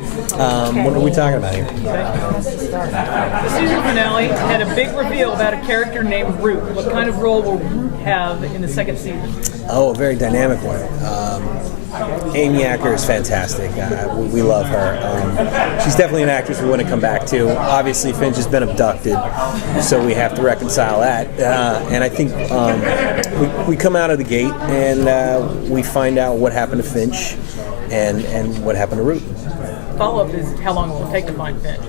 What are we talking about here? The season finale had a big reveal about a character named Root. What kind of role will Root have in the second season? Oh, a very dynamic one. Amy Acker is fantastic. We love her. She's definitely an actress we want to come back to. Obviously, Finch has been abducted, so we have to reconcile that. And I think we come out of the gate and we find out what happened to Finch and what happened to Root. Follow-up is how long will it take to find Finch?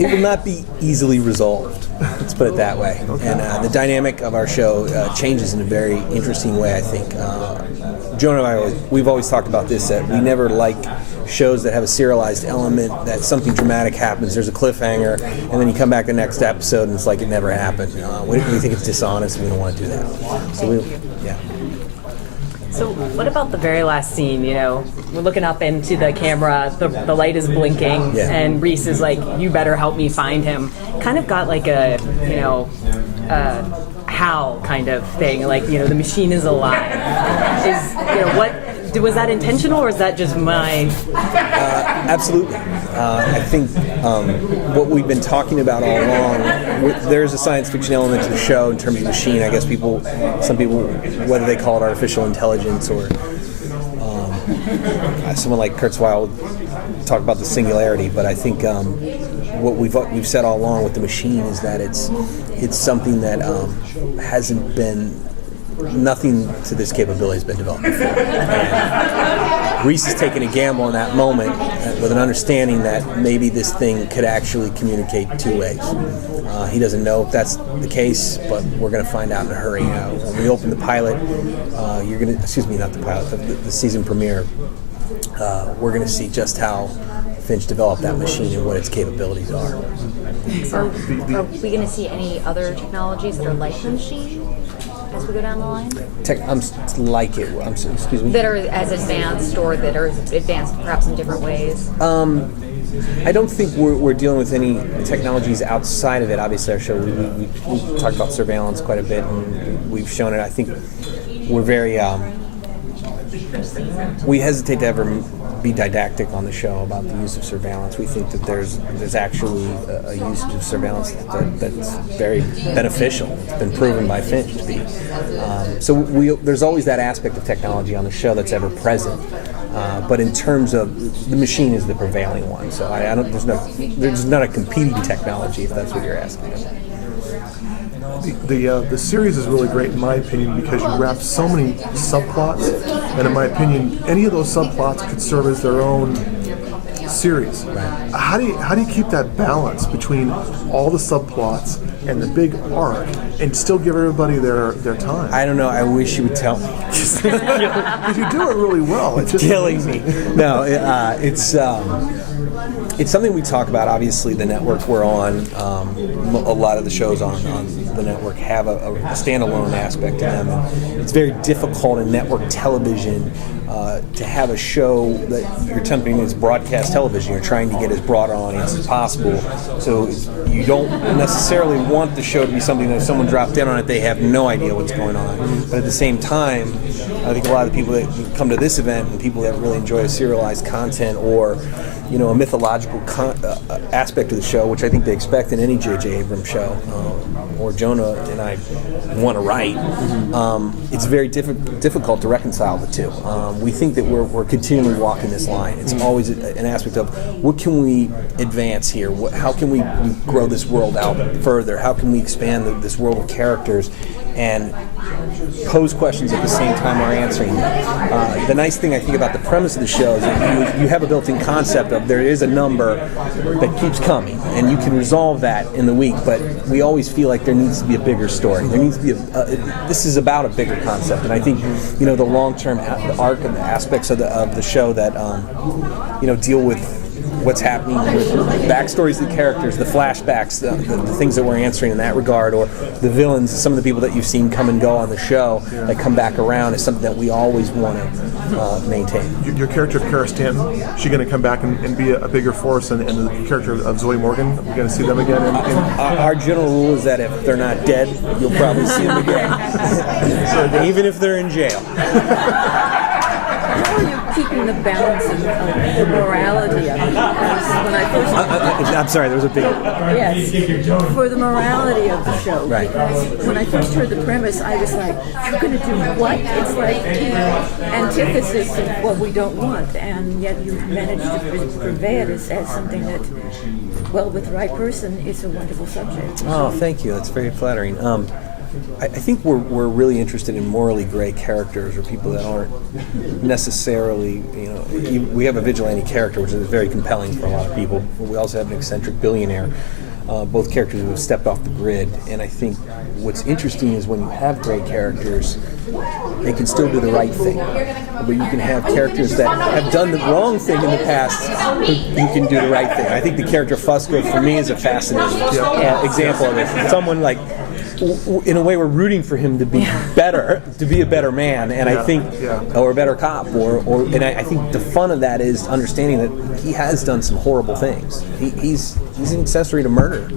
It will not be easily resolved. Let's put it that way. Okay. And the dynamic of our show changes in a very interesting way, I think. Jonah and I, we've always talked about this, that we never like shows that have a serialized element, that something dramatic happens, there's a cliffhanger, and then you come back the next episode and it's like it never happened. We think it's dishonest and we don't want to do that. So yeah. So what about the very last scene? We're looking up into the camera, the light is blinking, and Reese is like, "You better help me find him." Kind of got like a, Hal kind of thing, like, the machine is alive. Was that intentional, or is that just my... Absolutely. I think what we've been talking about all along, there's a science fiction element to the show in terms of machine. I guess some people, whether they call it artificial intelligence or someone like Kurzweil would talk about the singularity, but I think what we've said all along with the machine is that it's something that hasn't been... Nothing to this capability has been developed before. And Reese has taken a gamble in that moment with an understanding that maybe this thing could actually communicate two ways. He doesn't know if that's the case, but we're going to find out in a hurry. When we open the pilot, the season premiere, we're going to see just how Finch developed that machine and what its capabilities are. So, are we going to see any other technologies that are like the machine as we go down the line? Excuse me? That are as advanced or that are advanced perhaps in different ways? I don't think we're dealing with any technologies outside of it. Obviously, our show, we talked about surveillance quite a bit, and we've shown it. I think we're very... we hesitate to ever be didactic on the show about the use of surveillance. We think that there's actually a usage of surveillance that's very beneficial. It's been proven by Finch to be. So there's always that aspect of technology on the show that's ever present. But in terms of the machine is the prevailing one. So there's not a competing technology, if that's what you're asking. The series is really great in my opinion because you wrap so many subplots, and in my opinion, any of those subplots could serve as their own series. Right. How do you keep that balance between all the subplots and the big arc, and still give everybody their time? I don't know. I wish you would tell me. Because you do it really well. It's just killing amazing. me. No, it's something we talk about. Obviously, the network we're on, a lot of the shows on the network have a standalone aspect to them. And it's very difficult in network television to have a show that you're attempting as broadcast television. You're trying to get as broad an audience as possible. So you don't necessarily want the show to be something that if someone dropped in on it, they have no idea what's going on. But at the same time, I think a lot of the people that come to this event and people that really enjoy serialized content or a mythological aspect of the show, which I think they expect in any J.J. Abrams show, or Jonah and I want to write, it's very difficult to reconcile the two. We think that we're continually walking this line. It's always an aspect of what can we advance here? How can we grow this world out further? How can we expand this world of characters and pose questions at the same time we're answering them? The nice thing I think about the premise of the show is that you have a built-in concept of there is a number that keeps coming, and you can resolve that in the week, but we always feel like there needs to be a bigger story. There needs to be this is about a bigger concept, and I think the long-term arc and the aspects of the show that deal with what's happening with backstories of the characters, the flashbacks, the things that we're answering in that regard, or the villains, some of the people that you've seen come and go on the show that come back around is something that we always want to maintain. Your character of Kara Stanton, is she going to come back and be a bigger force, and the character of Zoe Morgan, are we going to see them again? Our general rule is that if they're not dead, you'll probably see them again, even if they're in jail. How are you keeping the balance of the morality of it. Because when I first I'm sorry, there was a big. yes, for the morality of the show. Right. Because when I first heard the premise, I was like, "You're going to do what?" It's like the antithesis of what we don't want, and yet you managed to purvey it as something that, well, with the right person, it's a wonderful subject. Oh, thank you. That's very flattering. I think we're really interested in morally gray characters or people that aren't necessarily, we have a vigilante character, which is very compelling for a lot of people. We also have an eccentric billionaire, both characters who have stepped off the grid. And I think what's interesting is when you have gray characters, they can still do the right thing. But you can have characters that have done the wrong thing in the past, but you can do the right thing. I think the character Fusco, for me, is a fascinating example of it. Someone like, in a way, we're rooting for him to be better, to be a better man, and I think, or a better cop, and I think the fun of that is understanding that he has done some horrible things. He's an accessory to murder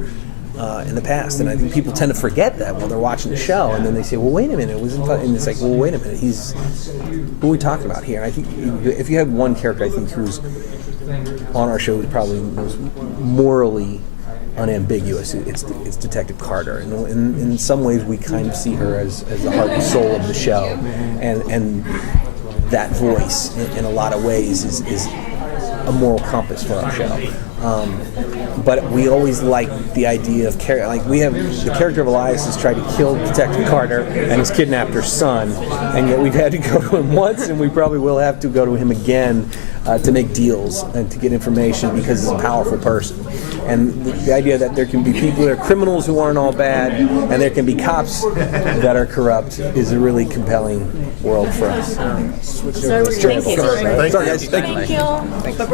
in the past, and I think people tend to forget that while they're watching the show, and then they say, "Well, wait a minute, and it's like, well, wait a minute, who are we talking about here?" And I think if you had one character, I think who's on our show who's probably most morally unambiguous, it's Detective Carter, and in some ways we kind of see her as the heart and soul of the show, and that voice in a lot of ways is a moral compass for our show. But we always like the idea of like we have the character of Elias has tried to kill Detective Carter and has kidnapped her son, and yet we've had to go to him once, and we probably will have to go to him again to make deals and to get information because he's a powerful person. And the idea that there can be people that are criminals who aren't all bad, and there can be cops that are corrupt, is a really compelling world for us. So, thank you. Thank you. Sorry, guys. Thank you. Thank you.